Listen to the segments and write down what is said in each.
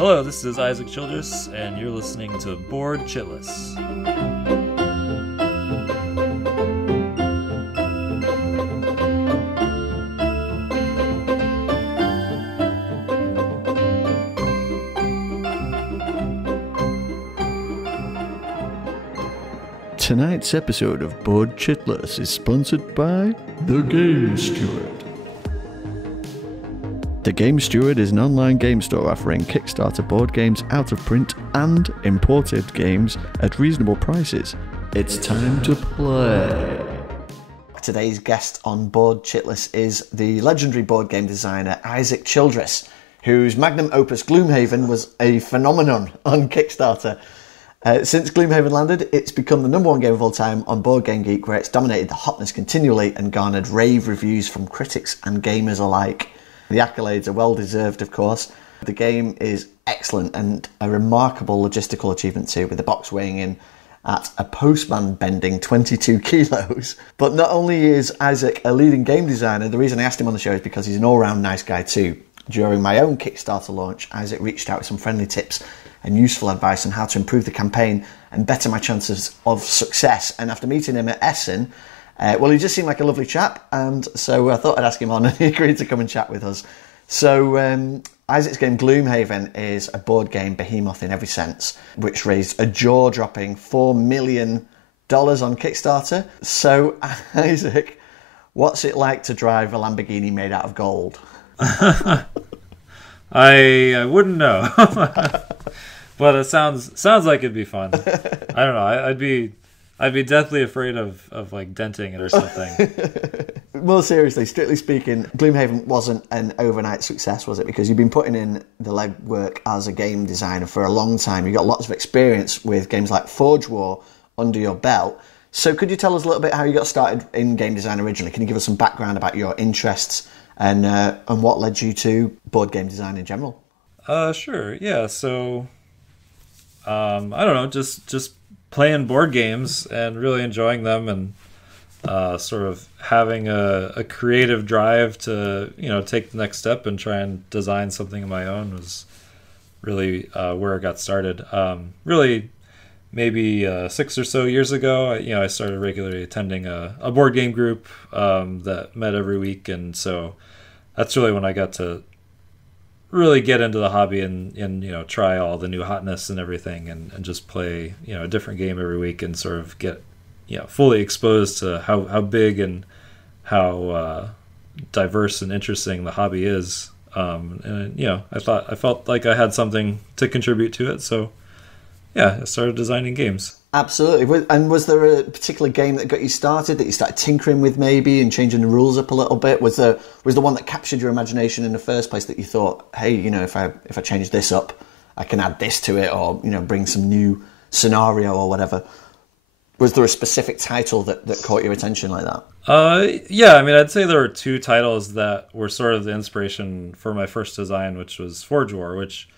Hello, this is Isaac Childres, and you're listening to Board Chitless. Tonight's episode of Board Chitless is sponsored by The Game Steward. The Game Steward is an online game store offering Kickstarter board games out of print and imported games at reasonable prices. It's time to play. Today's guest on Board Chitless is the legendary board game designer Isaac Childres, whose magnum opus Gloomhaven was a phenomenon on Kickstarter. Since Gloomhaven landed, it's become the number one game of all time on BoardGameGeek, where it's dominated the hotness continually and garnered rave reviews from critics and gamers alike. The accolades are well deserved, of course. The game is excellent and a remarkable logistical achievement too, with the box weighing in at a postman bending 22 kilos. But not only is Isaac a leading game designer, the reason I asked him on the show is because he's an all-round nice guy too. During my own Kickstarter launch, Isaac reached out with some friendly tips and useful advice on how to improve the campaign and better my chances of success. And after meeting him at Essen, he just seemed like a lovely chap, and so I thought I'd ask him on, and he agreed to come and chat with us. So Isaac's game Gloomhaven is a board game behemoth in every sense, which raised a jaw-dropping $4 million on Kickstarter. So Isaac, what's it like to drive a Lamborghini made out of gold? I wouldn't know, but it sounds like it'd be fun. I don't know. I'd be deathly afraid of like denting it or something. More seriously, strictly speaking, Gloomhaven wasn't an overnight success, was it? Because you've been putting in the legwork as a game designer for a long time. You've got lots of experience with games like Forge War under your belt. So could you tell us a little bit how you got started in game design originally? Can you give us some background about your interests and what led you to board game design in general? Sure. Yeah. So, I don't know, just playing board games and really enjoying them, and sort of having a creative drive to, take the next step and try and design something of my own was really where it got started. Really, maybe 6 or so years ago, I started regularly attending a board game group that met every week, and so that's really when I got to really get into the hobby and try all the new hotness and everything, and just play a different game every week and sort of get fully exposed to how big and how diverse and interesting the hobby is. I felt like I had something to contribute to it, so I started designing games. Absolutely. And was there a particular game that got you started, that you started tinkering with maybe and changing the rules up a little bit? Was the one that captured your imagination in the first place that you thought, hey, if I change this up, I can add this to it, or bring some new scenario or whatever? Was there a specific title that caught your attention like that? I'd say there were two titles that were sort of the inspiration for my first design, which was Forge War, which,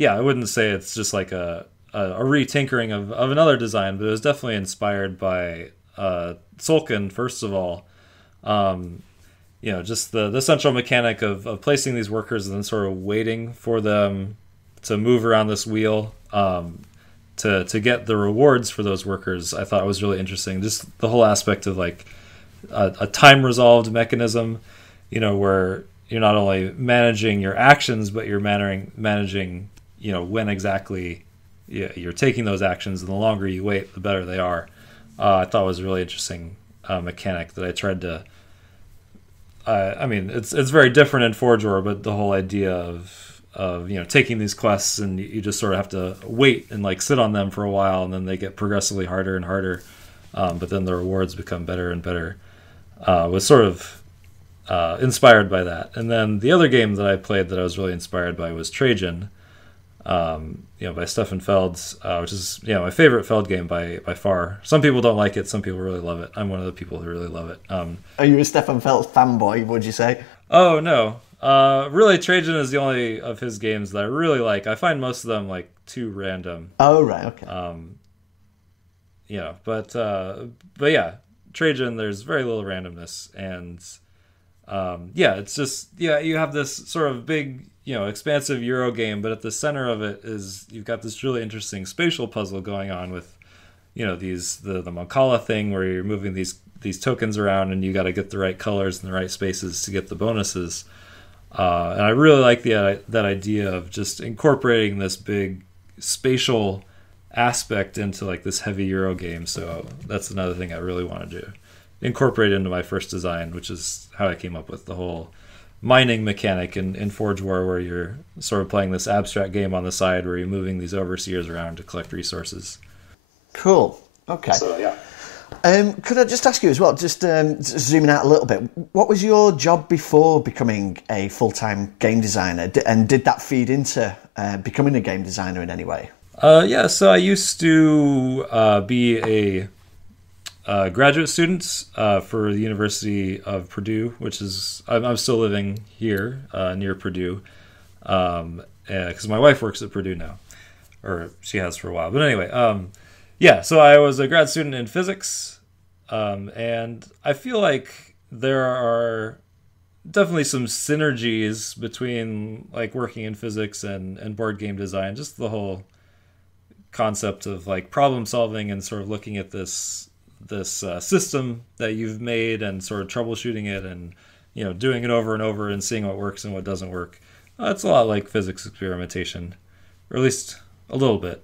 I wouldn't say it's just like a re-tinkering of another design, but it was definitely inspired by Tzolk'in, first of all. Just the central mechanic of placing these workers and then sort of waiting for them to move around this wheel to get the rewards for those workers, I thought was really interesting. Just the whole aspect of like a time-resolved mechanism, where you're not only managing your actions, but you're managing when exactly you're taking those actions, and the longer you wait, the better they are. I thought it was a really interesting mechanic that I tried to... it's very different in Forge War, but the whole idea of taking these quests and you just sort of have to wait and like sit on them for a while, and then they get progressively harder and harder, but then the rewards become better and better, was sort of inspired by that. And then the other game that I played that I was really inspired by was Trajan, by Stefan Feld's, which is my favorite Feld game by far. Some people don't like it, some people really love it. I'm one of the people who really love it. Are you a Stefan Feld fanboy, would you say? Oh, no. Really, Trajan is the only of his games that I really like. I find most of them like too random. Oh, right, okay. But yeah, Trajan, there's very little randomness, and it's just you have this sort of big expansive Euro game, but at the center of it is you've got this really interesting spatial puzzle going on with, the Mancala thing where you're moving these tokens around and you got to get the right colors and the right spaces to get the bonuses. And I really like that idea of just incorporating this big spatial aspect into like this heavy Euro game. So that's another thing I really wanted to incorporate into my first design, which is how I came up with the whole mining mechanic in Forge War, where you're sort of playing this abstract game on the side where you're moving these overseers around to collect resources. Cool. Okay. So, yeah. Could I just ask you as well, just zooming out a little bit, what was your job before becoming a full-time game designer, and did that feed into becoming a game designer in any way? So I used to be a graduate student for the University of Purdue, which is, I'm still living here near Purdue, because my wife works at Purdue now, or she has for a while. But anyway, so I was a grad student in physics, and I feel like there are definitely some synergies between like working in physics and board game design, just the whole concept of like problem solving and sort of looking at this system that you've made and sort of troubleshooting it and doing it over and over and seeing what works and what doesn't work. It's a lot like physics experimentation, or at least a little bit.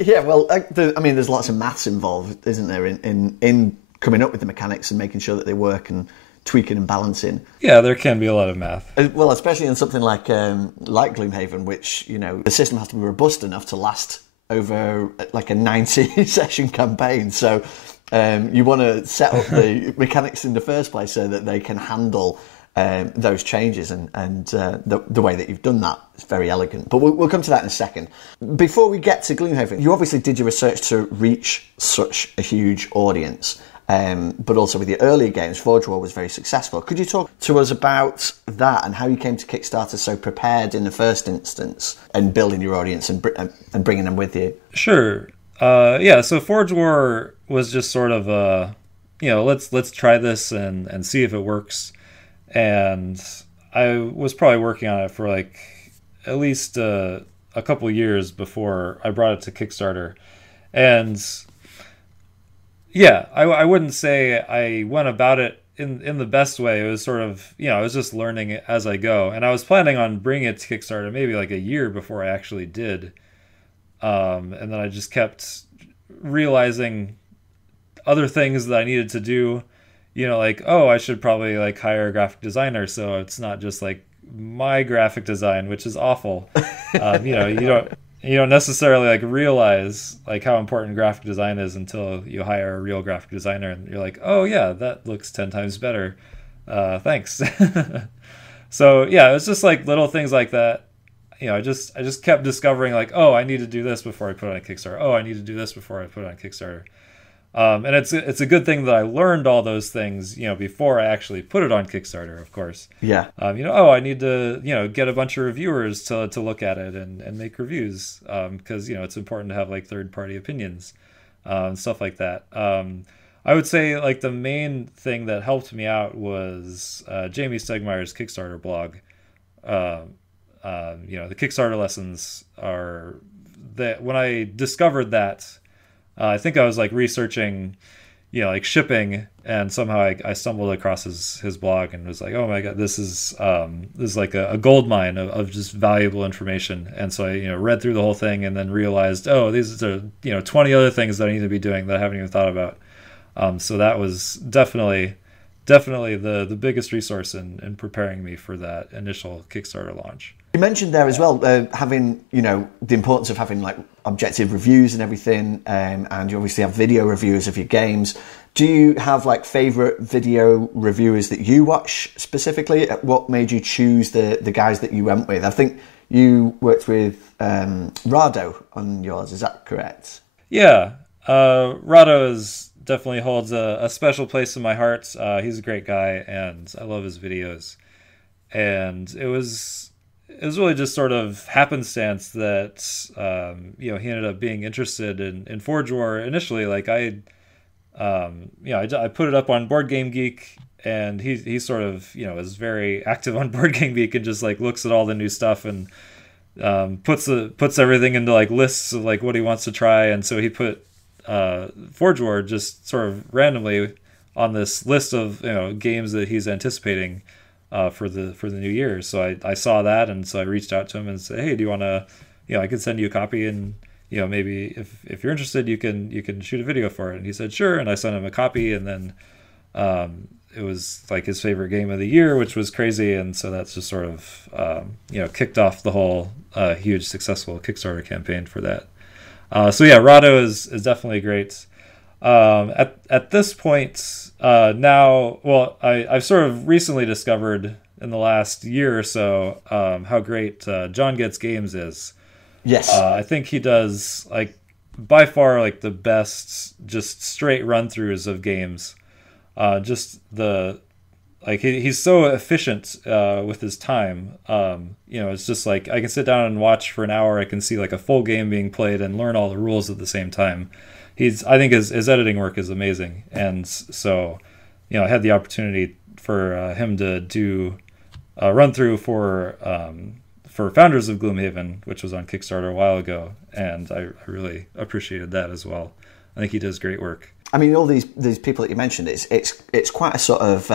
Yeah, well, there's lots of maths involved, isn't there, in coming up with the mechanics and making sure that they work and tweaking and balancing. Yeah, there can be a lot of math. Well, especially in something like Gloomhaven, which the system has to be robust enough to last over like a 90 session campaign. So you want to set up the mechanics in the first place so that they can handle those changes, and the way that you've done that is very elegant. But we'll come to that in a second. Before we get to Gloomhaven, you obviously did your research to reach such a huge audience, but also with your earlier games, Forge War was very successful. Could you talk to us about that and how you came to Kickstarter so prepared in the first instance and building your audience and bringing them with you? Sure. So Forge War was just sort of let's try this and see if it works. And I was probably working on it for like at least a couple years before I brought it to Kickstarter. And I wouldn't say I went about it in the best way. It was sort of, I was just learning it as I go. And I was planning on bringing it to Kickstarter maybe like a year before I actually did. And then I just kept realizing other things that I needed to do. I should probably like hire a graphic designer, so it's not just like my graphic design, which is awful. You don't necessarily like realize like how important graphic design is until you hire a real graphic designer, and you're like, oh yeah, that looks 10 times better. Thanks. So yeah, it was just like little things like that. I just kept discovering like, oh, I need to do this before I put it on Kickstarter. Oh, I need to do this before I put it on Kickstarter. And it's a good thing that I learned all those things, before I actually put it on Kickstarter, of course. Yeah. I need to, get a bunch of reviewers to look at it and make reviews, because, it's important to have like third-party opinions, and stuff like that. I would say like the main thing that helped me out was Jamie Stegmaier's Kickstarter blog. The Kickstarter lessons are that when I discovered that, I think I was like researching, like shipping, and somehow I stumbled across his blog and was like, oh my god, this is like a gold mine of just valuable information. And so I read through the whole thing and then realized, oh, these are 20 other things that I need to be doing that I haven't even thought about. So that was definitely the biggest resource in preparing me for that initial Kickstarter launch. You mentioned there as well having the importance of having like objective reviews and everything, and you obviously have video reviewers of your games. Do you have like favorite video reviewers that you watch specifically? What made you choose the guys that you went with? I think you worked with Rado on yours. Is that correct? Yeah, Rado definitely holds a special place in my heart. He's a great guy, and I love his videos. And it was really just sort of happenstance that he ended up being interested in Forge War initially. Like I put it up on BoardGameGeek, and he sort of, you know, is very active on Board Game Geek and just like looks at all the new stuff and puts everything into like lists of like what he wants to try. And so he put Forge War just sort of randomly on this list of, you know, games that he's anticipating for the new year. So I saw that, and so I reached out to him and said, hey, do you want to, you know, I can send you a copy, and you know, maybe if you're interested, you can shoot a video for it. And he said sure, and I sent him a copy, and then it was like his favorite game of the year, which was crazy. And so that's just sort of you know, kicked off the whole huge successful Kickstarter campaign for that. So yeah, Rahdo is definitely great. At this point now, well, I've sort of recently discovered in the last year or so how great John Gets Games is. Yes. I think he does like by far like the best just straight run throughs of games. Just the like he's so efficient with his time. You know, it's just like I can sit down and watch for an hour. I can see like a full game being played and learn all the rules at the same time. I think his editing work is amazing, and so, you know, I had the opportunity for him to do a run through for Founders of Gloomhaven, which was on Kickstarter a while ago, and I really appreciated that as well. I think he does great work. I mean, all these people that you mentioned, it's quite a sort of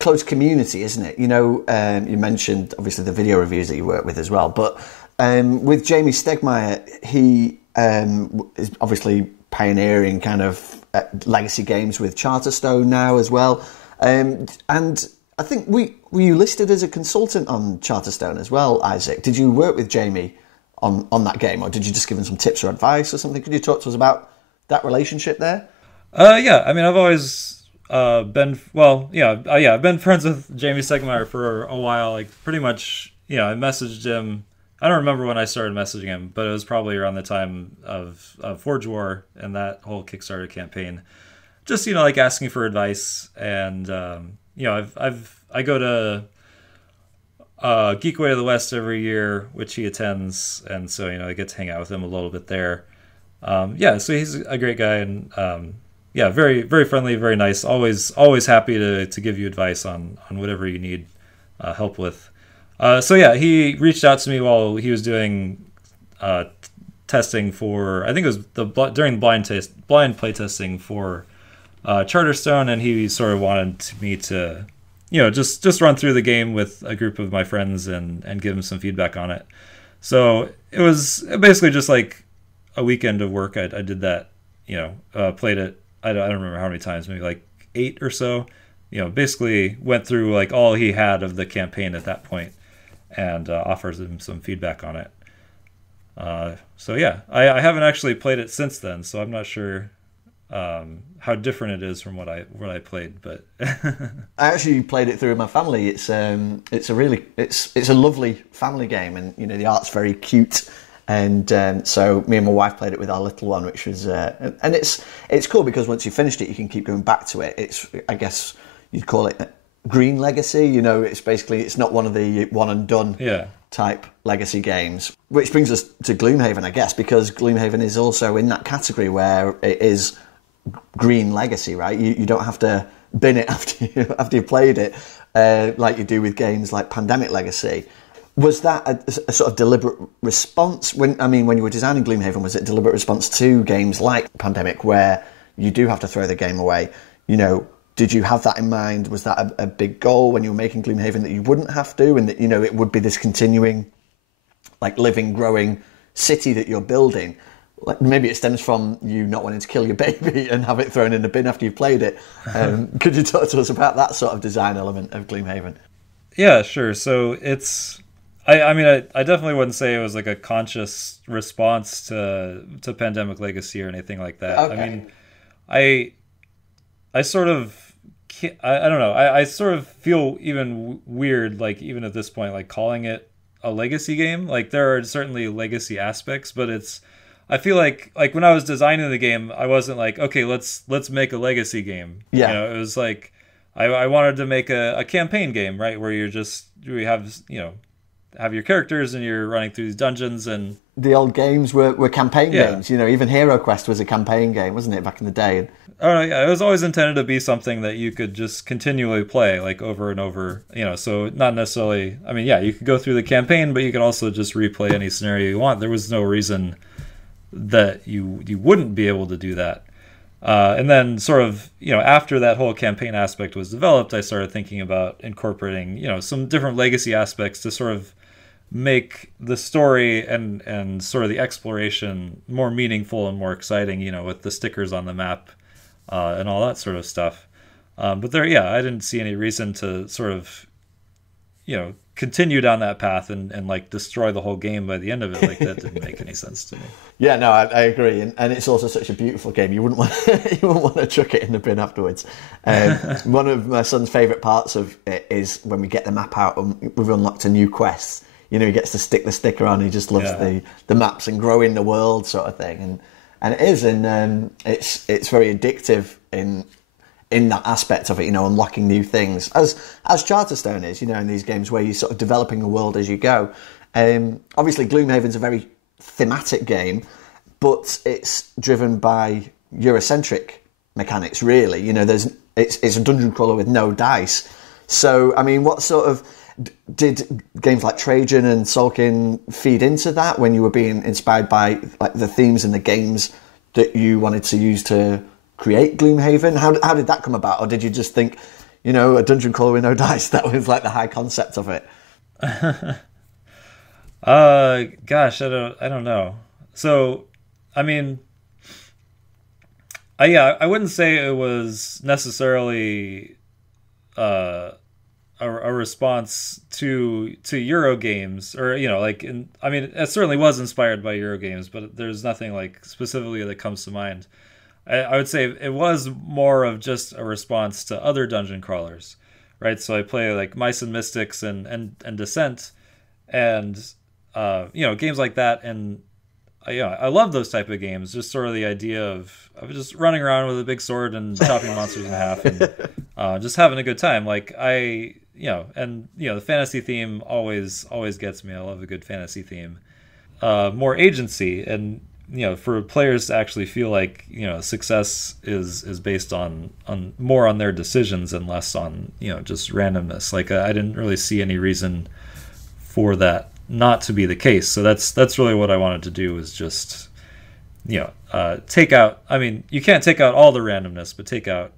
close community, isn't it? You know, you mentioned obviously the video reviews that you work with as well, but with Jamie Stegmaier, he is obviously pioneering kind of legacy games with Charterstone now as well, and I think were you listed as a consultant on Charterstone as well, Isaac? Did you work with Jamie on that game, or did you just give him some tips or advice or something? Could you talk to us about that relationship there? Yeah, I mean, I've always I've been friends with Jamie Stegmaier for a while. Like pretty much, you know, I messaged him. I don't remember when I started messaging him, but it was probably around the time of Forge War and that whole Kickstarter campaign. Just, you know, like asking for advice, and you know, I go to Geekway to the West every year, which he attends, and so, you know, I get to hang out with him a little bit there. Yeah, so he's a great guy, and yeah, very very friendly, very nice. Always happy to give you advice on whatever you need help with. So yeah, he reached out to me while he was doing testing for, I think it was during blind play testing for Charterstone, and he sort of wanted me to, you know, just run through the game with a group of my friends and give him some feedback on it. So it was basically just like a weekend of work. I did that, you know, played it. I don't remember how many times, maybe like 8 or so. You know, basically went through like all he had of the campaign at that point, and offers him some feedback on it. So yeah, I haven't actually played it since then, so I'm not sure how different it is from what I played. But I actually played it through with my family. It's a lovely family game, and you know, the art's very cute. And so me and my wife played it with our little one, which was and it's cool because once you finished it, you can keep going back to it. It's, I guess you'd call it green legacy. You know, it's not one of the one and done type legacy games. Which brings us to Gloomhaven, I guess, because Gloomhaven is also in that category where it is green legacy, right? You don't have to bin it after you played it, like you do with games like Pandemic Legacy. Was that a sort of deliberate response when you were designing Gloomhaven? Was it a deliberate response to games like Pandemic, where you do have to throw the game away? You know, did you have that in mind? Was that a big goal when you were making Gloomhaven, that you wouldn't have to, and that, you know, it would be this continuing, like, living, growing city that you're building? Like, maybe it stems from you not wanting to kill your baby and have it thrown in the bin after you've played it. Could you talk to us about that sort of design element of Gloomhaven? Yeah, sure. So it's, I mean, I definitely wouldn't say it was like a conscious response to Pandemic Legacy or anything like that. Okay. I mean, I sort of, I don't know, I sort of feel even weird, like, even at this point, like, calling it a legacy game. Like, there are certainly legacy aspects, but I feel like when I was designing the game, I wasn't like, okay, let's make a legacy game. Yeah. You know, it was like, I wanted to make a campaign game, right, where we have, you know, have your characters and you're running through these dungeons. And the old games were campaign games. You know, even Hero Quest was a campaign game, wasn't it, back in the day? Oh no, yeah, it was always intended to be something that you could just continually play, like over and over. You know, so not necessarily. I mean, yeah, you could go through the campaign, but you could also just replay any scenario you want. There was no reason that you wouldn't be able to do that. And then sort of, you know, after that whole campaign aspect was developed, I started thinking about incorporating, you know, some different legacy aspects to sort of make the story and sort of the exploration more meaningful and more exciting, you know, with the stickers on the map and all that sort of stuff. But there, yeah, I didn't see any reason to sort of, you know, continue down that path and like destroy the whole game by the end of it. Like that didn't make any sense to me. Yeah, no, I agree, and it's also such a beautiful game. You wouldn't want to chuck it in the bin afterwards. One of my son's favourite parts of it is when we get the map out and we've unlocked a new quest. You know, he gets to stick the sticker on. He just loves the maps and growing the world sort of thing, and it is, and it's very addictive in that aspect of it, you know, unlocking new things, as Charterstone is, you know, in these games where you're sort of developing a world as you go. Obviously, Gloomhaven's a very thematic game, but it's driven by Eurocentric mechanics, really. You know, it's a dungeon crawler with no dice. So, I mean, what sort of... Did games like Trajan and Solkin feed into that when you were being inspired by like the themes and the games that you wanted to use to create Gloomhaven? How did that come about? Or did you just think, you know, a dungeon crawler with no dice, that was like the high concept of it? Gosh, I don't know. So, I mean, I wouldn't say it was necessarily a response to Euro games, or, you know, like, I mean, it certainly was inspired by Euro games, but there's nothing like specifically that comes to mind. I would say it was more of just a response to other dungeon crawlers, right? So I play like Mice and Mystics and Descent, and you know, games like that, and I love those type of games. Just sort of the idea of just running around with a big sword and chopping monsters in half, and just having a good time. Like the fantasy theme always gets me. I love a good fantasy theme. More agency, and you know, for players to actually feel like, you know, success is based on more on their decisions and less on, you know, just randomness. Like I didn't really see any reason for that not to be the case. So that's really what I wanted to do, was just, you know, take out. I mean, you can't take out all the randomness, but take out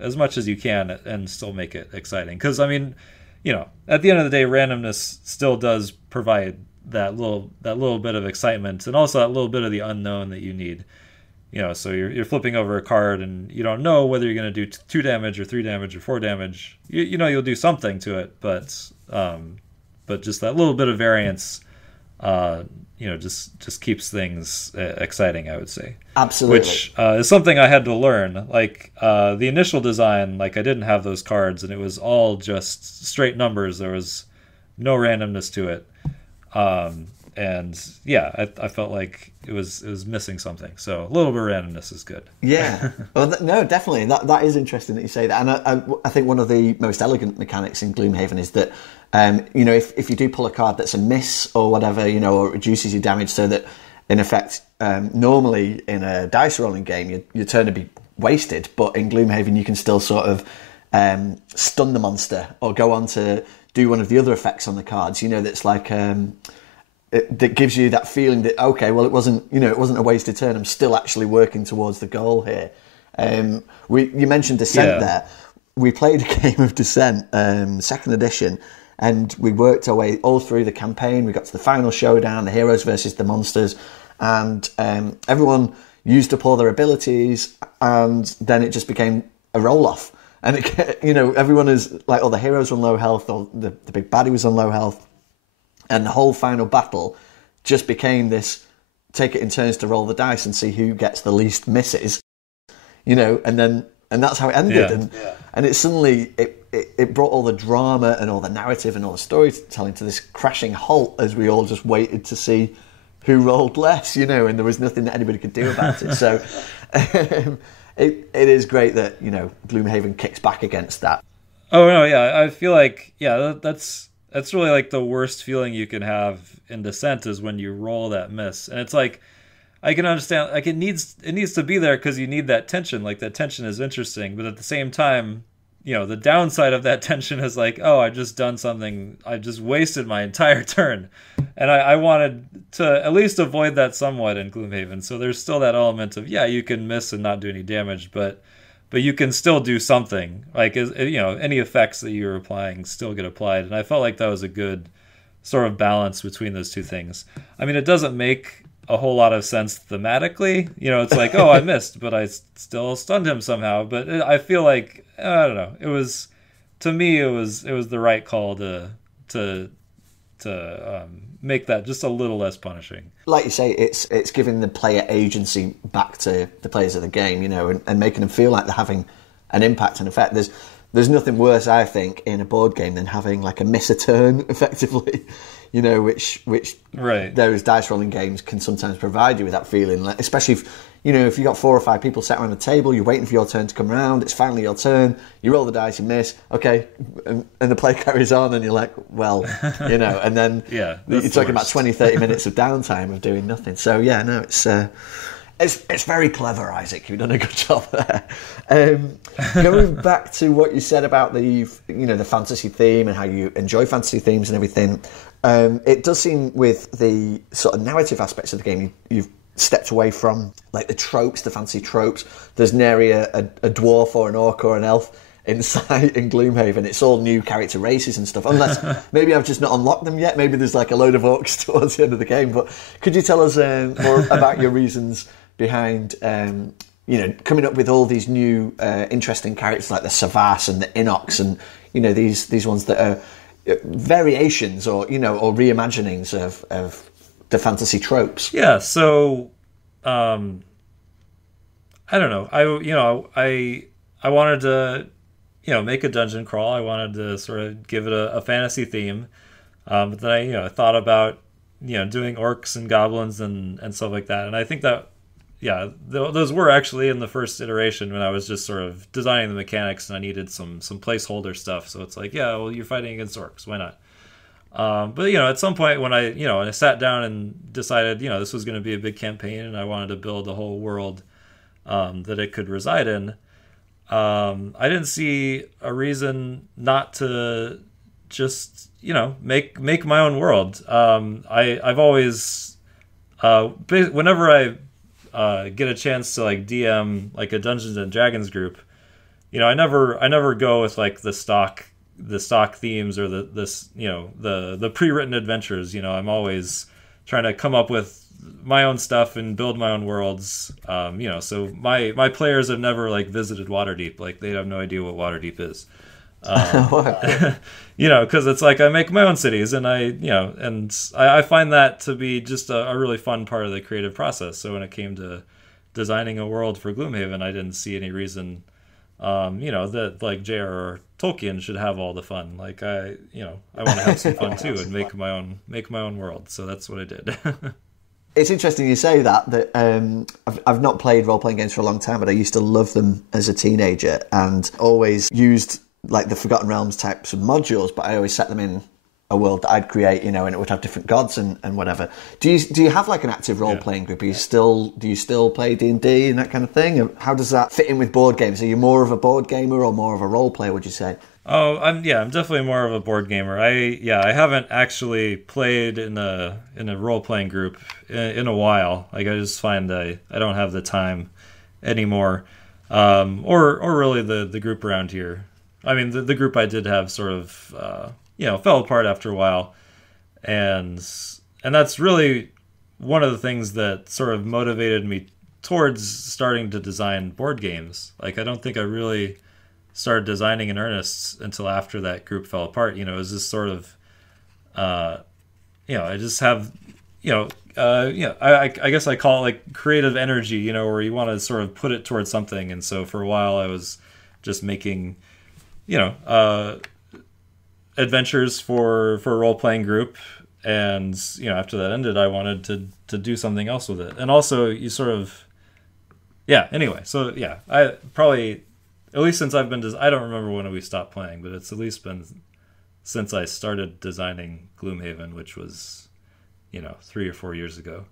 as much as you can and still make it exciting. Because I mean, you know, at the end of the day, randomness still does provide that little bit of excitement, and also that little bit of the unknown that you need. You know, so you're flipping over a card and you don't know whether you're going to do 2 damage or 3 damage or 4 damage. You know you'll do something to it, but just that little bit of variance, you know, just keeps things exciting, I would say. Absolutely. Which is something I had to learn. Like the initial design, like I didn't have those cards, and it was all just straight numbers. There was no randomness to it. And yeah, I felt like it was missing something. So a little bit of randomness is good. Yeah. Well, no, definitely. That is interesting that you say that. And I think one of the most elegant mechanics in Gloomhaven is that, you know, if you do pull a card that's a miss or whatever, you know, or it reduces your damage, so that in effect, normally in a dice rolling game, your turn would be wasted. But in Gloomhaven, you can still sort of stun the monster or go on to do one of the other effects on the cards, you know, that's like that gives you that feeling that, okay, well, it wasn't a wasted turn. I'm still actually working towards the goal here. You mentioned Descent there. We played a game of Descent, 2nd edition, and we worked our way all through the campaign. We got to the final showdown, the heroes versus the monsters, and everyone used up all their abilities, and then it just became a roll-off. And it, you know, everyone is like, all the heroes were on low health, or the big baddie was on low health, and the whole final battle just became this: take it in turns to roll the dice and see who gets the least misses, you know. And that's how it ended. And it suddenly it brought all the drama and all the narrative and all the storytelling to this crashing halt as we all just waited to see who rolled less, you know. And there was nothing that anybody could do about it. So. It is great that, you know, Gloomhaven kicks back against that. Oh no, yeah, I feel like that's that's really like the worst feeling you can have in Descent is when you roll that miss. And it's like, I can understand, like it needs to be there because you need that tension. Like that tension is interesting, but at the same time, the downside of that tension is like, oh, I just done something. I just wasted my entire turn, and I wanted to at least avoid that somewhat in Gloomhaven. So there's still that element of, yeah, you can miss and not do any damage, but you can still do something. Like, any effects that you're applying still get applied, and I felt like that was a good sort of balance between those two things. I mean, it doesn't make a whole lot of sense thematically. It's like, oh, I missed, but I still stunned him somehow. But I feel like, I don't know. It was, to me, it was the right call to make that just a little less punishing. Like you say, it's giving the player agency back to the players of the game, and making them feel like they're having an impact and effect. There's nothing worse, I think, in a board game than having like a miss a turn, effectively. Which right. Those dice rolling games can sometimes provide you with that feeling, especially if you've got 4 or 5 people sat around the table, you're waiting for your turn to come around, it's finally your turn, you roll the dice, you miss, okay, and the play carries on, and you're like, well, and then yeah, you're talking about 20-30 minutes of downtime of doing nothing. So yeah, no, it's very clever, Isaac. You've done a good job there. Going back to what you said about the fantasy theme and how you enjoy fantasy themes and everything, it does seem with the sort of narrative aspects of the game, you've stepped away from like the tropes, the fantasy tropes. There's nary a dwarf or an orc or an elf inside in Gloomhaven. It's all new character races and stuff, unless maybe I've just not unlocked them yet. Maybe there's like a load of orcs towards the end of the game. But could you tell us more about your reasons behind coming up with all these new interesting characters like the Savas and the Inox and these ones that are variations or reimaginings of the fantasy tropes? Yeah, so I don't know. I wanted to make a dungeon crawl. I wanted to sort of give it a fantasy theme. But then I thought about doing orcs and goblins and stuff like that. And I think that those were actually in the first iteration when I was just sort of designing the mechanics and I needed some placeholder stuff. So it's like, yeah, well, you're fighting against orcs, why not? But at some point when I sat down and decided this was going to be a big campaign and I wanted to build a whole world that it could reside in, I didn't see a reason not to just make my own world. I've always whenever I get a chance to like DM like a Dungeons and Dragons group, I never go with like the stock themes or the pre-written adventures. I'm always trying to come up with my own stuff and build my own worlds. So my players have never like visited Waterdeep. Like they have no idea what Waterdeep is. Because it's like I make my own cities and I find that to be just a really fun part of the creative process. So when it came to designing a world for Gloomhaven, I didn't see any reason that like J.R.R. Tolkien should have all the fun. Like I want to have some fun too and make my own world. So that's what I did. It's interesting you say that I've not played role-playing games for a long time, but I used to love them as a teenager and always used like the Forgotten Realms types of modules, but I always set them in a world that I'd create, and it would have different gods and whatever. Do you have like an active role-playing group? Do you still play D&D and that kind of thing? How does that fit in with board games? Are you more of a board gamer or more of a role player, would you say? Oh, I'm definitely more of a board gamer. I haven't actually played in a role-playing group in a while. Like I just find I don't have the time anymore. Or really the group around here. I mean, the group I did have sort of, fell apart after a while. And that's really one of the things that sort of motivated me towards starting to design board games. Like, I don't think I really started designing in earnest until after that group fell apart. It was just sort of, I just have, I guess I call it like creative energy, where you want to sort of put it towards something. And so for a while I was just making, adventures for a role-playing group, and after that ended, I wanted to do something else with it. And also you sort of, anyway, so I probably, at least since I've been I don't remember when we stopped playing, but it's at least been since I started designing Gloomhaven, which was, 3 or 4 years ago.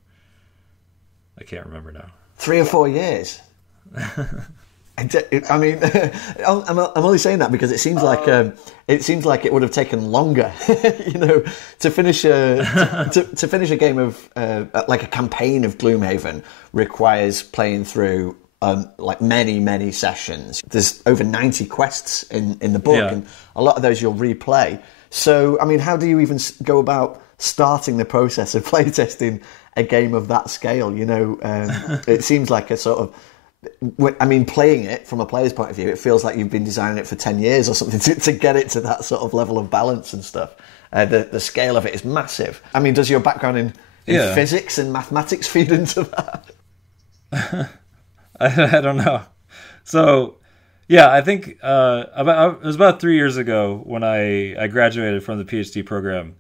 I can't remember now. 3 or 4 years. I mean, I'm only saying that because it seems like it would have taken longer, to finish to finish a game of like a campaign of Gloomhaven requires playing through like many sessions. There's over 90 quests in the book, and a lot of those you'll replay. So, I mean, how do you even go about starting the process of playtesting a game of that scale? It seems like a sort of, I mean, playing it from a player's point of view, it feels like you've been designing it for 10 years or something to get it to that sort of level of balance and stuff. The scale of it is massive. I mean, does your background in physics and mathematics feed into that? I don't know. So, yeah, I think it was about 3 years ago when I graduated from the PhD program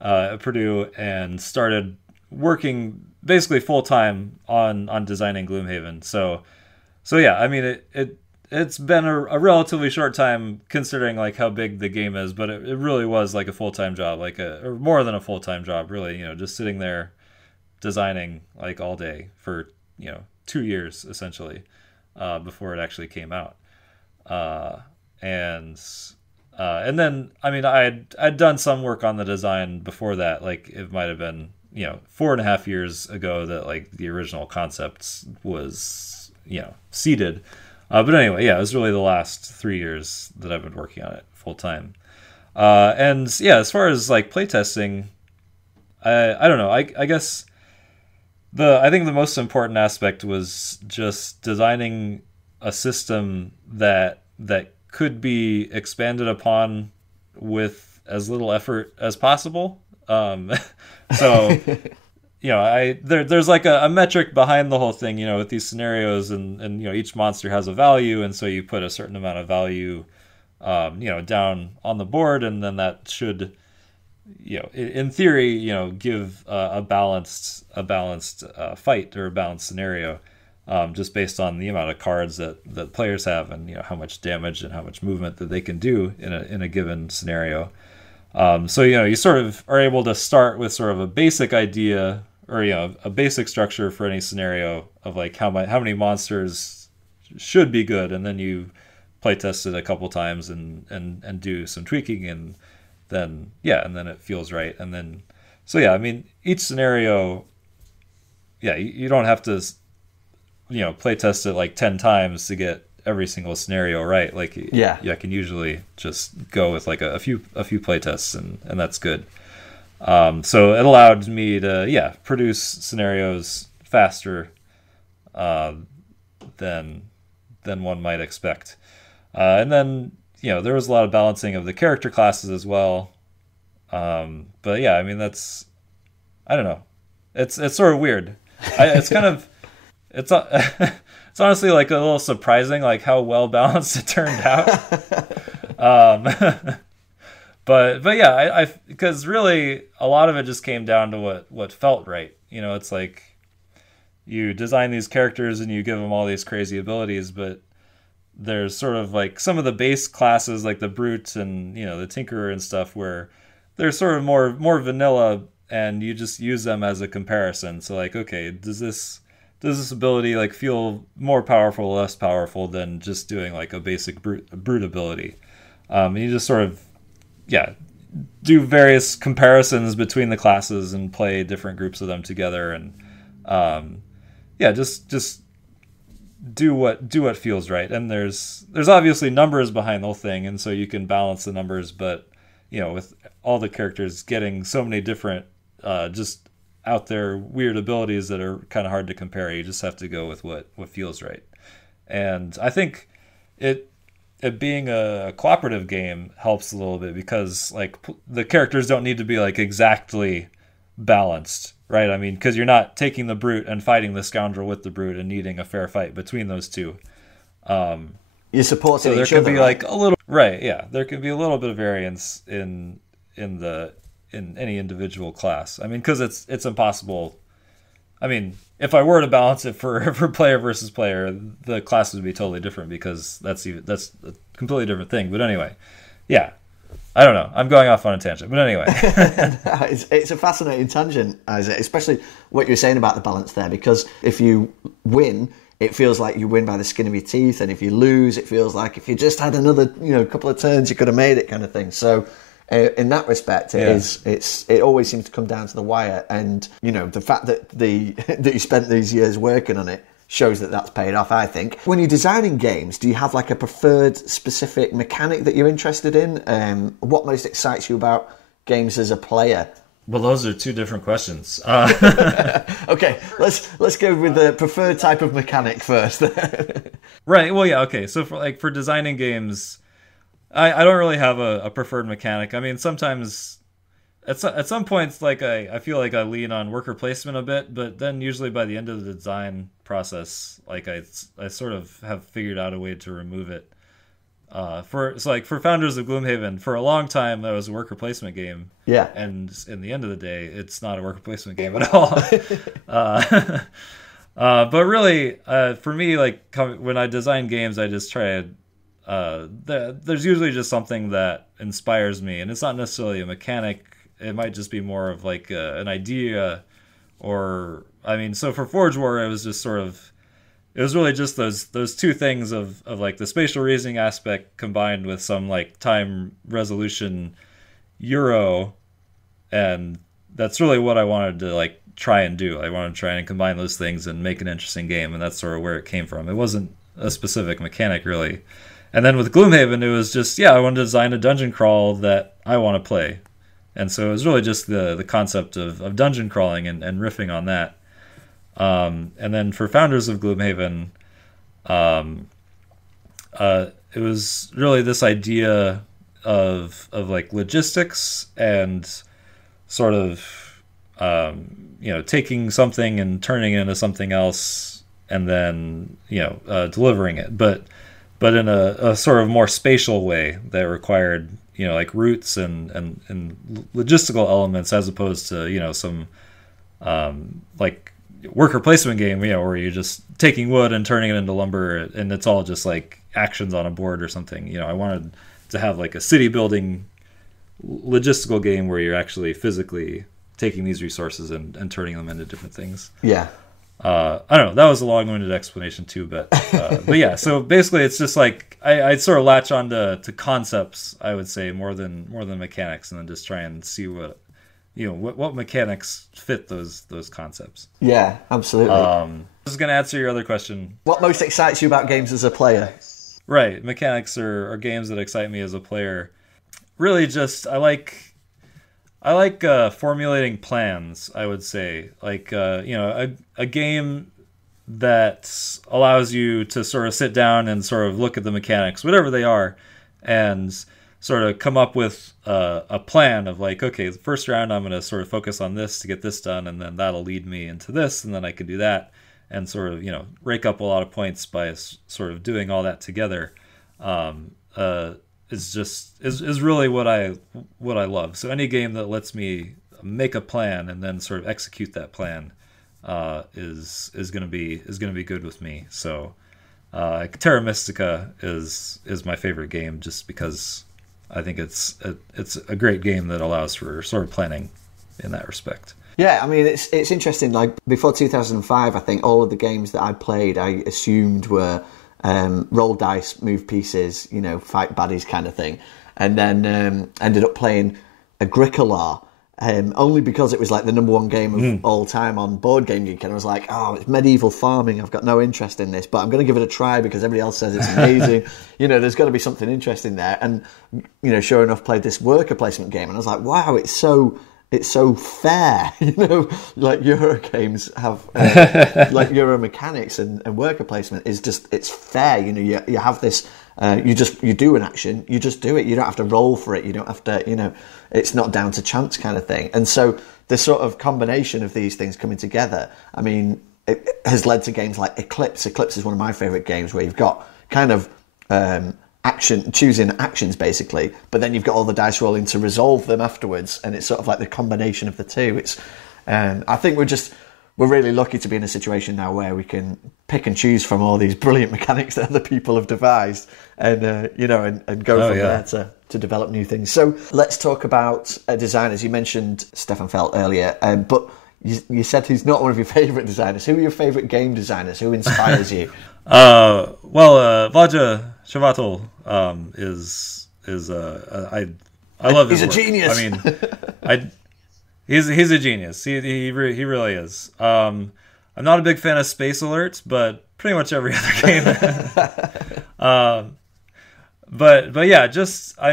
at Purdue and started working basically full time on designing Gloomhaven. So yeah, I mean it's been a relatively short time considering like how big the game is, but it really was like a full-time job, or more than a full-time job, really. Just sitting there designing like all day for 2 years essentially before it actually came out. And then I mean I'd done some work on the design before that. Like it might have been 4.5 years ago that like the original concepts was seeded. But anyway, yeah, it was really the last 3 years that I've been working on it full time. And yeah, as far as like playtesting, I don't know. I guess I think the most important aspect was just designing a system that could be expanded upon with as little effort as possible. So there's like a metric behind the whole thing, with these scenarios, and each monster has a value, and so you put a certain amount of value down on the board, and then that should in theory give a balanced fight or a balanced scenario, just based on the amount of cards that players have, and how much damage and how much movement that they can do in a given scenario. So you sort of are able to start with sort of a basic idea, or a basic structure for any scenario of like how many monsters should be good, and then you play test it a couple times and do some tweaking, and then it feels right. And then I mean, each scenario, you don't have to play test it like 10 times to get every single scenario right. Like I can usually just go with like a few play tests, and that's good. So it allowed me to produce scenarios faster than one might expect. And then there was a lot of balancing of the character classes as well. But yeah, I mean I don't know. It's sort of weird. It's kind of it's honestly like a little surprising, like how well balanced it turned out. But yeah, because really a lot of it just came down to what felt right. It's like you design these characters and you give them all these crazy abilities, but there's sort of like some of the base classes, like the Brute and the Tinkerer and stuff, where they're sort of more vanilla, and you just use them as a comparison. So like, okay, does this ability like feel more powerful or less powerful than just doing like a basic brute ability? And you just sort of do various comparisons between the classes and play different groups of them together, and just do what feels right. And there's obviously numbers behind the whole thing, and so you can balance the numbers, but with all the characters getting so many different just out there weird abilities that are kind of hard to compare, you just have to go with what feels right. And I think it being a cooperative game helps a little bit, because like the characters don't need to be like exactly balanced, right? I mean, because you're not taking the Brute and fighting the Scoundrel with the Brute and needing a fair fight between those two. You're supporting so each there other, can be right? like a little, right? Yeah, there can be a little bit of variance in any individual class. I mean, because it's impossible. I mean, if I were to balance it for player versus player, the classes would be totally different, because that's a completely different thing. But anyway, yeah, I don't know. I'm going off on a tangent, but anyway. It's a fascinating tangent, Isaac, especially what you're saying about the balance there, because if you win, it feels like you win by the skin of your teeth, and if you lose, it feels like if you just had another couple of turns, you could have made it, kind of thing. So in that respect, it always seems to come down to the wire, and the fact that that you spent these years working on it shows that that's paid off, I think. When you're designing games, do you have like a preferred specific mechanic that you're interested in? What most excites you about games as a player? Well, those are two different questions. Okay, let's go with the preferred type of mechanic first. Right. Well, yeah. Okay. So for designing games, I don't really have a preferred mechanic. I mean, sometimes at some points, like I feel like I lean on worker placement a bit, but then usually by the end of the design process, like I sort of have figured out a way to remove it. For Founders of Gloomhaven, for a long time that was a worker placement game. Yeah. And in the end of the day, it's not a worker placement game at all. But really, for me, like when I design games, I just try to. There's usually just something that inspires me, and it's not necessarily a mechanic. It might just be more of like an idea, or I mean, so for Forge War, it was just sort of, it was really just those two things of like the spatial reasoning aspect combined with some like time resolution Euro, and that's really what I wanted to like try and do. I wanted to try and combine those things and make an interesting game, and that's sort of where it came from. It wasn't a specific mechanic really. And then with Gloomhaven, it was just, I wanted to design a dungeon crawl that I want to play. And so it was really just the concept of dungeon crawling and riffing on that. And then for Founders of Gloomhaven, it was really this idea of like logistics and sort of taking something and turning it into something else, and then delivering it, but in a sort of more spatial way that required like roots and logistical elements, as opposed to some like worker placement game where you're just taking wood and turning it into lumber, and it's all just like actions on a board or something. I wanted to have like a city building logistical game where you're actually physically taking these resources and turning them into different things. I don't know, that was a long-winded explanation too, but yeah, so basically it's just like I sort of latch on to concepts, I would say, more than mechanics, and then just try and see what mechanics fit those concepts. Yeah, absolutely. This is going to answer your other question. What most excites you about games as a player? Right, mechanics are games that excite me as a player. Really, just I like formulating plans, I would say. Like, a game that allows you to sort of sit down and sort of look at the mechanics, whatever they are, and sort of come up with a plan of like, okay, the first round I'm going to sort of focus on this to get this done, and then that'll lead me into this, and then I can do that, and sort of, rake up a lot of points by sort of doing all that together. Is really what I love. So any game that lets me make a plan and then sort of execute that plan is going to be good with me. So Terra Mystica is my favorite game, just because I think it's a great game that allows for sort of planning in that respect. Yeah, I mean, it's interesting. Like before 2005, I think all of the games that I played, I assumed were roll dice, move pieces, fight baddies kind of thing. And then ended up playing Agricola, only because it was like the number one game of all time on Board Game Geek. And I was like, oh, it's medieval farming. I've got no interest in this, but I'm going to give it a try because everybody else says it's amazing. There's got to be something interesting there. And, sure enough, played this worker placement game. And I was like, wow, it's so fair, like Euro games have, like Euro mechanics and worker placement is just, it's fair. You have this, you do an action, you just do it. You don't have to roll for it. You don't have to, it's not down to chance kind of thing. And so the sort of combination of these things coming together, I mean, it has led to games like Eclipse. Eclipse is one of my favorite games where you've got kind of, choosing actions basically, but then you've got all the dice rolling to resolve them afterwards, and it's sort of like the combination of the two. It's I think we're really lucky to be in a situation now where we can pick and choose from all these brilliant mechanics that other people have devised, and and go from there to develop new things. So let's talk about designers. You mentioned Stefan Feld earlier, but you said he's not one of your favourite designers. Who are your favourite game designers? Who inspires you? Vlada Chvátil I love his work. He's a genius. I mean, he's a genius. He really is. I'm not a big fan of Space Alert, but pretty much every other game. But yeah,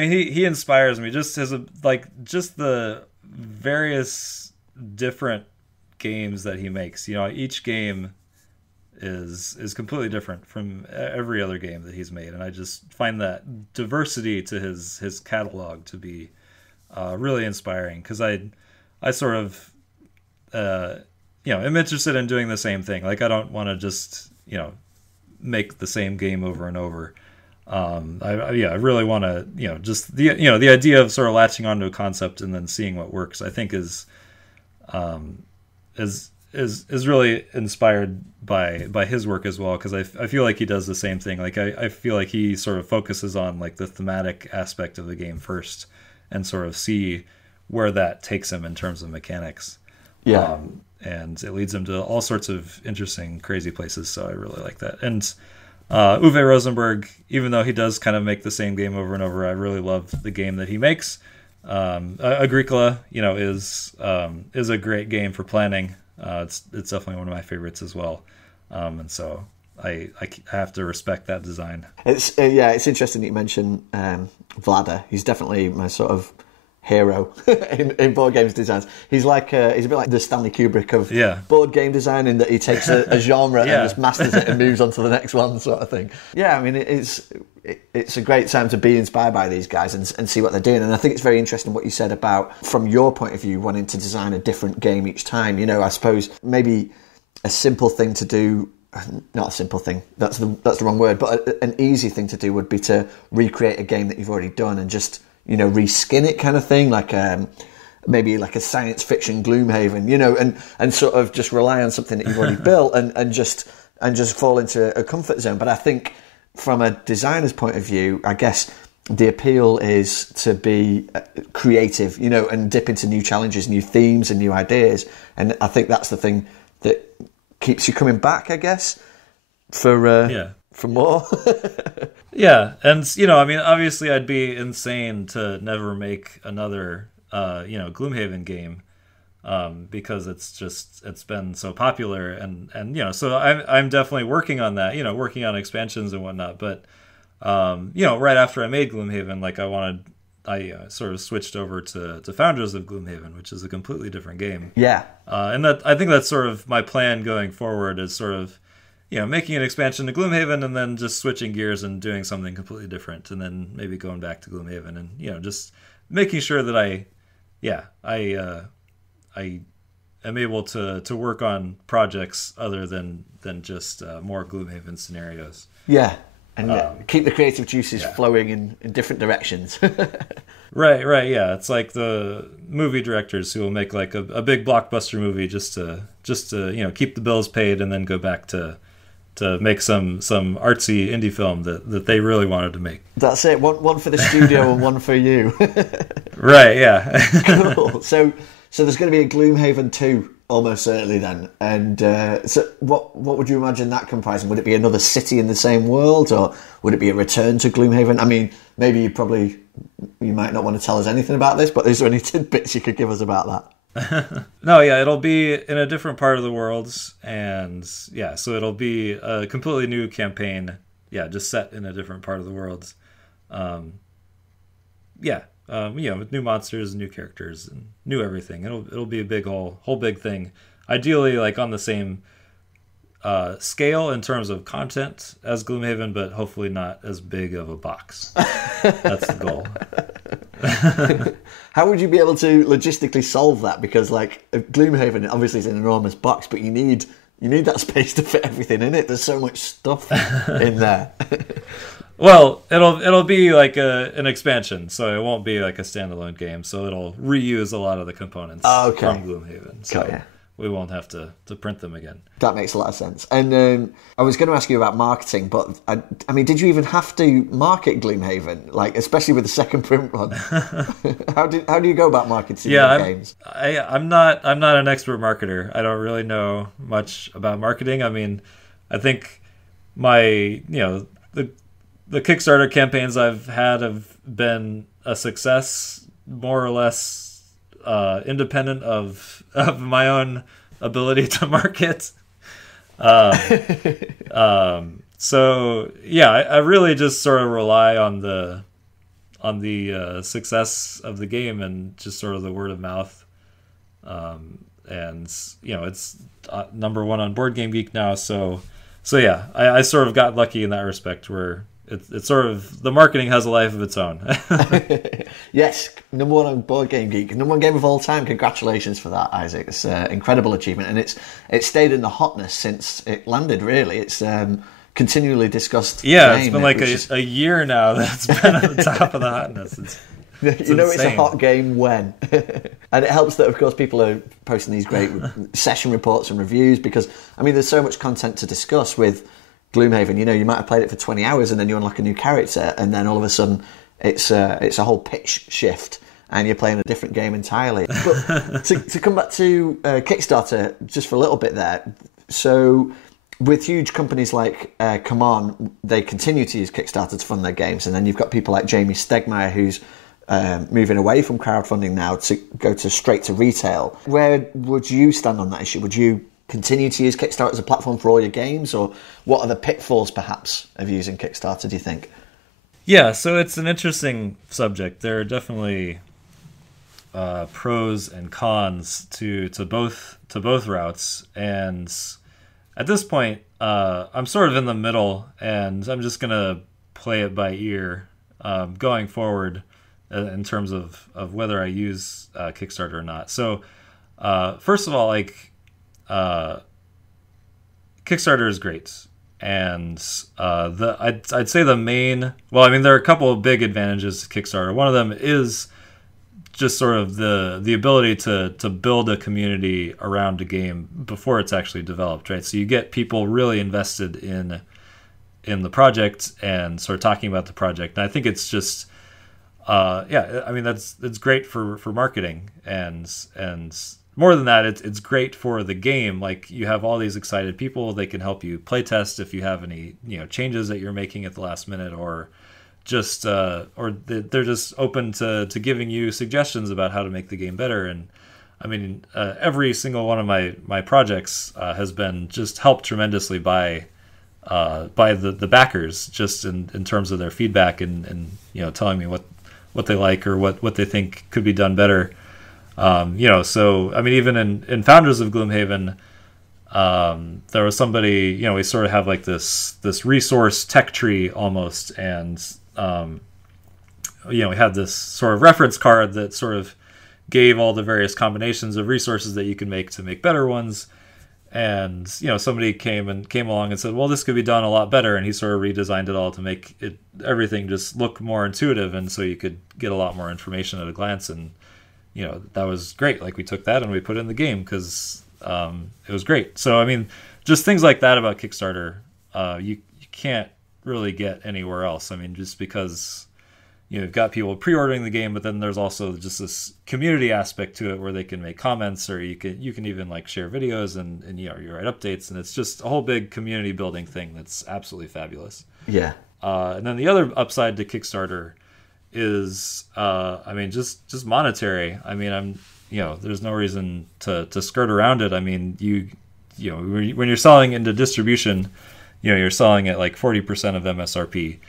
he inspires me. Just as the various different games that he makes. Each game is completely different from every other game that he's made, and I just find that diversity to his catalog to be really inspiring, because I sort of am interested in doing the same thing. Like, I don't want to just make the same game over and over. I really want to just the idea of sort of latching onto a concept and then seeing what works, I think is really inspired by his work as well, because I feel like he does the same thing. Like, I feel like he sort of focuses on like the thematic aspect of the game first, and sort of see where that takes him in terms of mechanics. Yeah. And it leads him to all sorts of interesting, crazy places. So I really like that. And Uwe Rosenberg, even though he does kind of make the same game over and over, I really love the game that he makes. Agricola, is a great game for planning. It's definitely one of my favorites as well. And so I have to respect that design. It's interesting that you mention Vlada. He's definitely my sort of hero in board games designs. He's a bit like the Stanley Kubrick of board game design, in that he takes a genre and just masters it and moves on to the next one, sort of thing. Yeah, I mean, it's a great time to be inspired by these guys and see what they're doing. And I think it's very interesting what you said about, from your point of view, wanting to design a different game each time. I suppose maybe a simple thing to do, not a simple thing, that's the wrong word, but an easy thing to do would be to recreate a game that you've already done and just reskin it, kind of thing, like maybe like a science fiction Gloomhaven, and sort of just rely on something that you've already built and just fall into a comfort zone. But I think from a designer's point of view, I guess the appeal is to be creative, and dip into new challenges, new themes and new ideas. And I think that's the thing that keeps you coming back, I guess, for more. Yeah, and obviously I'd be insane to never make another Gloomhaven game, because it's been so popular, and so I'm definitely working on that, working on expansions and whatnot. But right after I made Gloomhaven, I sort of switched over to Founders of Gloomhaven, which is a completely different game. Yeah, and that, I think that's sort of my plan going forward, is sort of making an expansion to Gloomhaven and then just switching gears and doing something completely different, and then maybe going back to Gloomhaven, and just making sure that I am able to work on projects other than just more Gloomhaven scenarios. Yeah, and keep the creative juices flowing in different directions. Right, yeah. It's like the movie directors who will make like a big blockbuster movie just to keep the bills paid, and then go back to make some artsy indie film that they really wanted to make. That's it. One for the studio and one for you. Right, yeah. Cool. So there's going to be a Gloomhaven 2 almost certainly then. And so what would you imagine that comprising? Would it be another city in the same world, or would it be a return to Gloomhaven? I mean, maybe you might not want to tell us anything about this, but is there any tidbits you could give us about that? No, yeah, it'll be in a different part of the world, and so it'll be a completely new campaign, just set in a different part of the world. With new monsters, new characters, and new everything. It'll be a big whole big thing. Ideally, like on the same scale in terms of content as Gloomhaven, but hopefully not as big of a box. That's the goal. How would you be able to logistically solve that? Because like Gloomhaven obviously is an enormous box, but you need that space to fit everything in it. There's so much stuff in there. Well, it'll be like an expansion, so it won't be like a standalone game. So it'll reuse a lot of the components from Gloomhaven. So we won't have to print them again. That makes a lot of sense. And I was going to ask you about marketing, but I mean, did you even have to market Gloomhaven, like especially with the second print one? How do you go about marketing your games? I'm not an expert marketer. I don't really know much about marketing. I mean, I think the Kickstarter campaigns I've had have been a success, more or less independent of my own ability to market. So yeah, I really just sort of rely on the success of the game and just sort of the word of mouth. And it's number one on BoardGameGeek now. So yeah, I sort of got lucky in that respect where it's sort of, the marketing has a life of its own. Yes, number one on BoardGameGeek, number one game of all time. Congratulations for that, Isaac. It's an incredible achievement, and it's stayed in the hotness since it landed. Really, it's continually discussed. Yeah, it's been like a year now that's been at the top of the hotness. It's a hot game when. And it helps that, of course, people are posting these great session reports and reviews because, I mean, there's so much content to discuss with Gloomhaven. You might have played it for 20 hours and then you unlock a new character and then all of a sudden it's a whole pitch shift and you're playing a different game entirely. But to come back to Kickstarter just for a little bit there, so with huge companies like Come On, they continue to use Kickstarter to fund their games, and then you've got people like Jamie Stegmaier who's moving away from crowdfunding now to go straight to retail. Where would you stand on that issue? Would you continue to use Kickstarter as a platform for all your games, or what are the pitfalls perhaps of using Kickstarter, do you think? Yeah, so it's an interesting subject. There are definitely pros and cons to both routes, and at this point I'm sort of in the middle, and I'm just gonna play it by ear going forward in terms of whether I use Kickstarter or not. So first of all, Kickstarter is great, and I'd say the main, well, I mean, there are a couple of big advantages to Kickstarter. One of them is just sort of the ability to build a community around a game before it's actually developed, right? So you get people really invested in the project and sort of talking about the project, and I think it's just I mean, that's great for marketing, and more than that, it's great for the game. Like, you have all these excited people, they can help you playtest if you have any changes that you're making at the last minute, or just they're just open to giving you suggestions about how to make the game better. And I mean, every single one of my projects has been just helped tremendously by the backers, just in terms of their feedback and telling me what they like or what they think could be done better. So I mean, even in Founders of Gloomhaven, there was somebody, we sort of have like this resource tech tree almost, and we had this sort of reference card that sort of gave all the various combinations of resources that you can make to make better ones. And somebody came along and said, well, this could be done a lot better, and he sort of redesigned it all to make everything just look more intuitive, and so you could get a lot more information at a glance. And that was great. Like, we took that and we put it in the game because it was great. So I mean, just things like that about Kickstarter, you can't really get anywhere else. I mean, just because you've got people pre-ordering the game, but then there's also just this community aspect to it where they can make comments, or you can even like share videos and you write updates, and it's just a whole big community building thing that's absolutely fabulous. Yeah. And then the other upside to Kickstarter is I mean, just monetary. I mean, there's no reason to skirt around it. I mean, when you're selling into distribution, you're selling at like 40% of MSRP.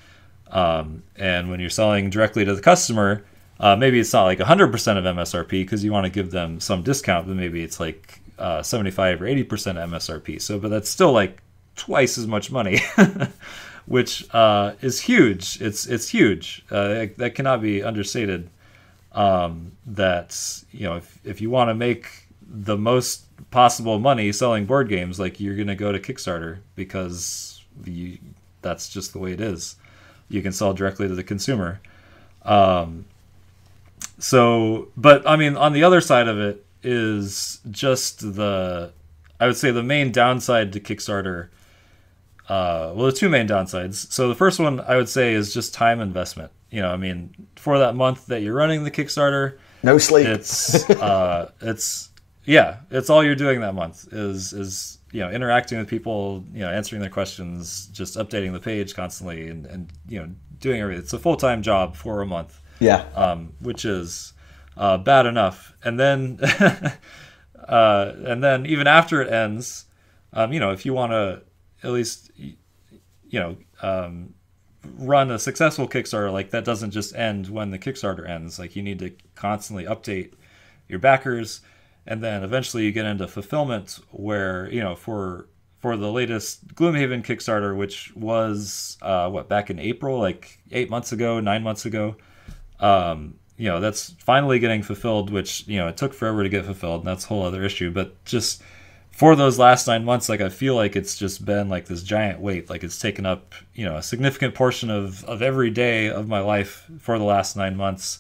And when you're selling directly to the customer, maybe it's not like 100% of MSRP because you want to give them some discount, but maybe it's like 75 or 80% MSRP. So, but that's still like twice as much money, which is huge. It's huge. That cannot be understated. That if you want to make the most possible money selling board games, like, you're going to go to Kickstarter because that's just the way it is. You can sell directly to the consumer. But I mean, on the other side of it is just I would say the main downside to Kickstarter. Well, the two main downsides. So the first one I would say is just time investment. I mean, for that month that you're running the Kickstarter, no sleep. It's all you're doing that month is interacting with people, answering their questions, just updating the page constantly, and doing everything. It's a full-time job for a month. Yeah. Which is bad enough, and then even after it ends, if you want to at least run a successful Kickstarter, like that doesn't just end when the Kickstarter ends. Like you need to constantly update your backers, and then eventually you get into fulfillment where for the latest Gloomhaven Kickstarter, which was back in April, like 9 months ago, that's finally getting fulfilled, which it took forever to get fulfilled, and that's a whole other issue. But just for those last 9 months, like I feel like it's just been like this giant weight, like it's taken up a significant portion of every day of my life for the last 9 months.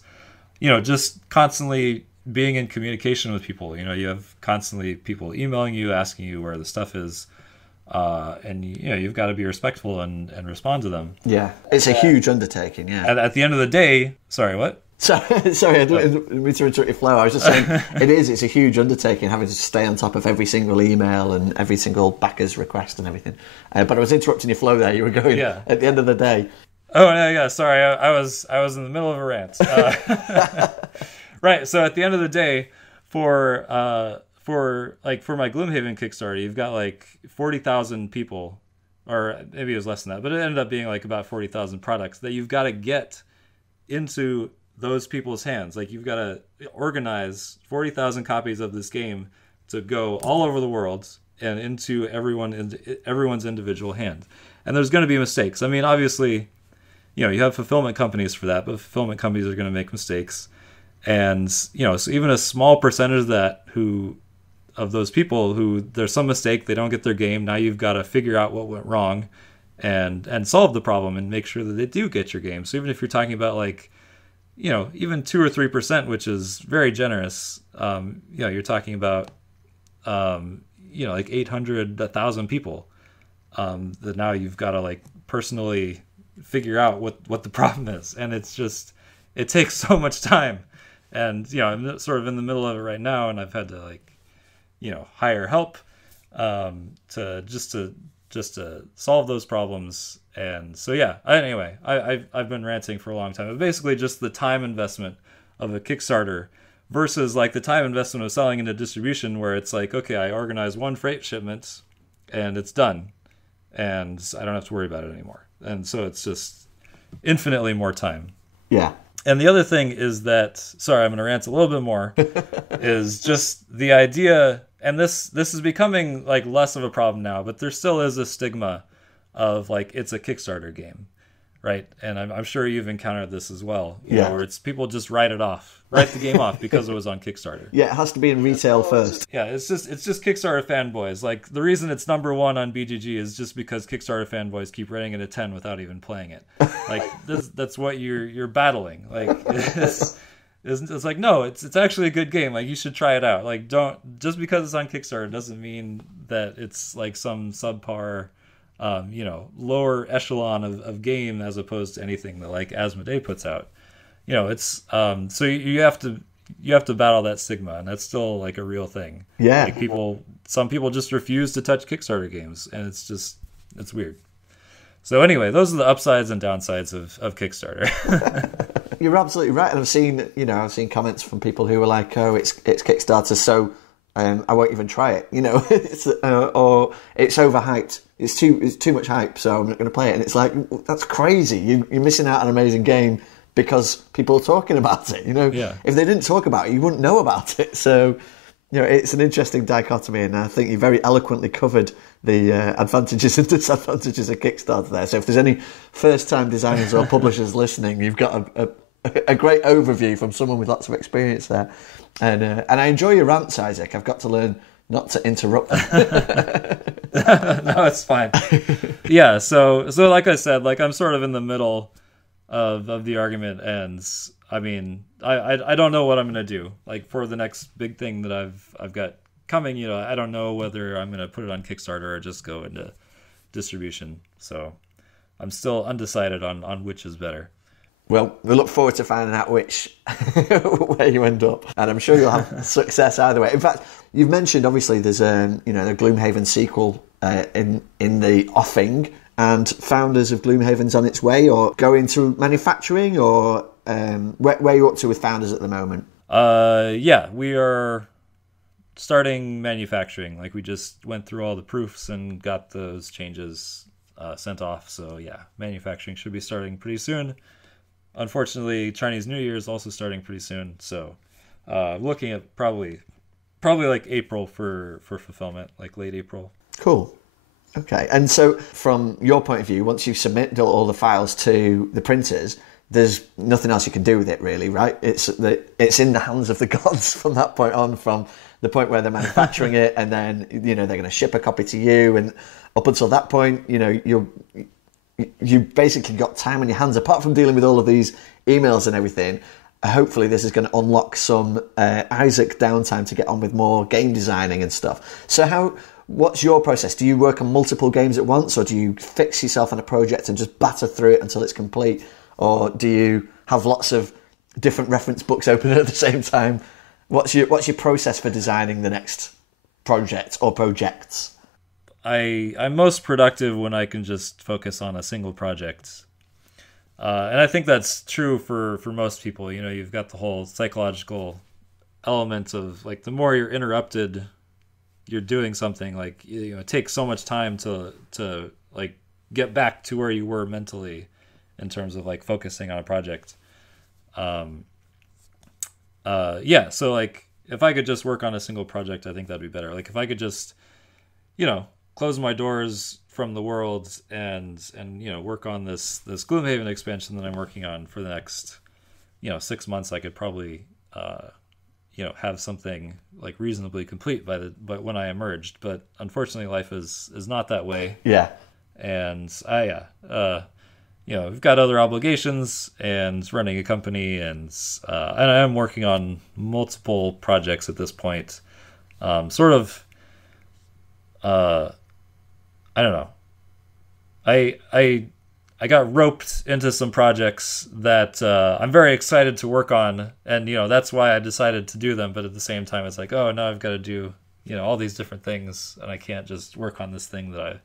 Just constantly being in communication with people. You have constantly people emailing you, asking you where the stuff is, and you've got to be respectful and respond to them. Yeah, it's a huge undertaking. Yeah. At the end of the day, sorry, what? Sorry, I didn't mean to interrupt your flow. I was just saying, it's a huge undertaking having to stay on top of every single email and every single backer's request and everything. But I was interrupting your flow there. You were going at the end of the day. Oh, no, yeah, sorry. I was in the middle of a rant. Right, so at the end of the day, for my Gloomhaven Kickstarter, you've got like 40,000 people, or maybe it was less than that, but it ended up being like about 40,000 products that you've got to get into those people's hands. Like you've got to organize 40,000 copies of this game to go all over the world and into everyone's individual hand. And there's going to be mistakes. I mean, obviously, you have fulfillment companies for that, but fulfillment companies are going to make mistakes. And, so even a small percentage of those people who there's some mistake, they don't get their game. Now you've got to figure out what went wrong and solve the problem and make sure that they do get your game. So even if you're talking about like, even 2 or 3%, which is very generous, you're talking about, like 800, 1,000 people, that now you've got to like personally figure out what the problem is. And it takes so much time. And, I'm sort of in the middle of it right now, and I've had to like, hire help, to solve those problems. And so, anyway, I've been ranting for a long time. But basically just the time investment of a Kickstarter versus like the time investment of selling into distribution, where it's like, okay, I organize one freight shipment and it's done and I don't have to worry about it anymore. And so it's just infinitely more time. Yeah. And the other thing is that, sorry, I'm going to rant a little bit more, is just the idea, and this is becoming like less of a problem now, but there still is a stigma of like, it's a Kickstarter game, right? And I'm sure you've encountered this as well, where it's people just write the game off because it was on Kickstarter. Yeah, it has to be in retail first. Yeah, it's just Kickstarter fanboys. Like the reason it's number 1 on BGG is just because Kickstarter fanboys keep rating it a 10 without even playing it. Like that's what you're battling. Like it's like, no, it's actually a good game. Like you should try it out. Like just because it's on Kickstarter doesn't mean that it's like some subpar, lower echelon of game as opposed to anything that like Asmodee puts out. It's so you have to battle that stigma, and that's still like a real thing. Yeah. Like some people just refuse to touch Kickstarter games, and it's weird. So anyway, those are the upsides and downsides of Kickstarter. You're absolutely right. And I've seen comments from people who are like, oh, it's Kickstarter, so I won't even try it. Or it's overhyped. It's too much hype, so I'm not going to play it. And it's like, that's crazy. You're missing out on an amazing game because people are talking about it. If they didn't talk about it, you wouldn't know about it. So, it's an interesting dichotomy, and I think you very eloquently covered the advantages and disadvantages of Kickstarter there. So if there's any first-time designers or publishers listening, you've got a great overview from someone with lots of experience there. And I enjoy your rants, Isaac. I've got to learn not to interrupt them. No, it's fine. Yeah, so like I said, like I'm sort of in the middle of the argument, and I mean, I don't know what I'm gonna do. Like for the next big thing that I've got coming, you know, I don't know whether I'm gonna put it on Kickstarter or just go into distribution. So I'm still undecided on which is better. Well, we look forward to finding out which where you end up, and I'm sure you'll have success either way. In fact, you've mentioned obviously there's the Gloomhaven sequel in the offing, and Founders of Gloomhaven's on its way, or going through manufacturing, or where are you up to with Founders at the moment? Yeah, we are starting manufacturing. Like we just went through all the proofs and got those changes sent off. So yeah, manufacturing should be starting pretty soon. Unfortunately, Chinese New Year is also starting pretty soon, so looking at probably like April for fulfillment, like late April. Cool. Okay, and so from your point of view, once you submit all the files to the printers, there's nothing else you can do with it, really, right? It's in the hands of the gods from that point on, from the point where they're manufacturing it, and then they're going to ship a copy to you, and up until that point, you basically got time on your hands, apart from dealing with all of these emails and everything. Hopefully this is going to unlock some Isaac downtime to get on with more game designing and stuff. So what's your process? Do you work on multiple games at once, or do you fix yourself on a project and just batter through it until it's complete? Or do you have lots of different reference books open at the same time? What's your process for designing the next project or projects? I'm most productive when I can just focus on a single project. And I think that's true for most people. You've got the whole psychological element of, like, the more you're interrupted, you're doing something, like, it takes so much time to like get back to where you were mentally in terms of, like, focusing on a project. Yeah, so, like, if I could just work on a single project, I think that'd be better. Like, if I could just, close my doors from the world and work on this Gloomhaven expansion that I'm working on for the next 6 months, I could probably have something, like, reasonably complete by when I emerged. But unfortunately, life is not that way. Yeah. And we've got other obligations and running a company, and I am working on multiple projects at this point. I don't know. I got roped into some projects that I'm very excited to work on, and that's why I decided to do them. But at the same time, it's like, oh, now I've got to do all these different things, and I can't just work on this thing that I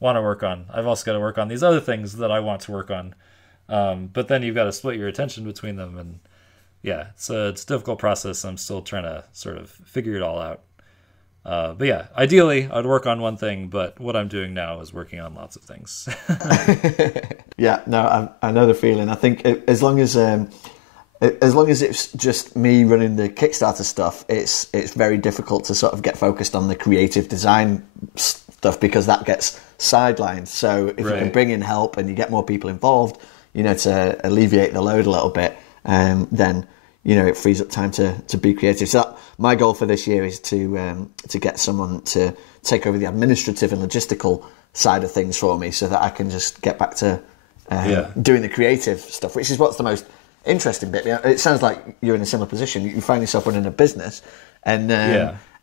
want to work on. I've also got to work on these other things that I want to work on. But then you've got to split your attention between them, and yeah, it's a difficult process. I'm still trying to sort of figure it all out. But yeah, ideally I'd work on one thing, but what I'm doing now is working on lots of things. Yeah, no, I know the feeling. I think as long as it's just me running the Kickstarter stuff, it's very difficult to sort of get focused on the creative design stuff, because that gets sidelined. So if you can bring in help and you get more people involved, to alleviate the load a little bit, then it frees up time to be creative. So my goal for this year is to get someone to take over the administrative and logistical side of things for me, so that I can just get back to doing the creative stuff, which is what's the most interesting bit. It sounds like you're in a similar position. You find yourself running a business, and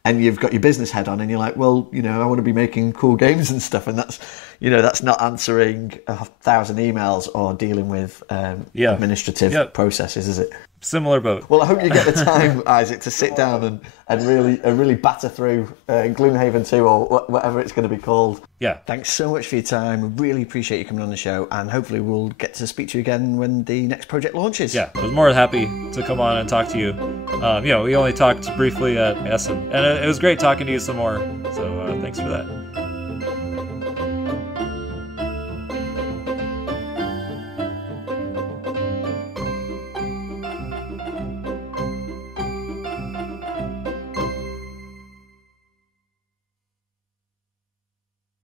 you've got your business head on, and you're like, well, I want to be making cool games and stuff, and that's not answering 1,000 emails or dealing with administrative processes, is it? Similar boat. Well, I hope you get the time, Isaac, to sit down and really batter through Gloomhaven 2, or whatever it's going to be called. Yeah. Thanks so much for your time. Really appreciate you coming on the show, and hopefully we'll get to speak to you again when the next project launches. Yeah, I was more than happy to come on and talk to you. We only talked briefly at Essen, and it was great talking to you some more, so thanks for that.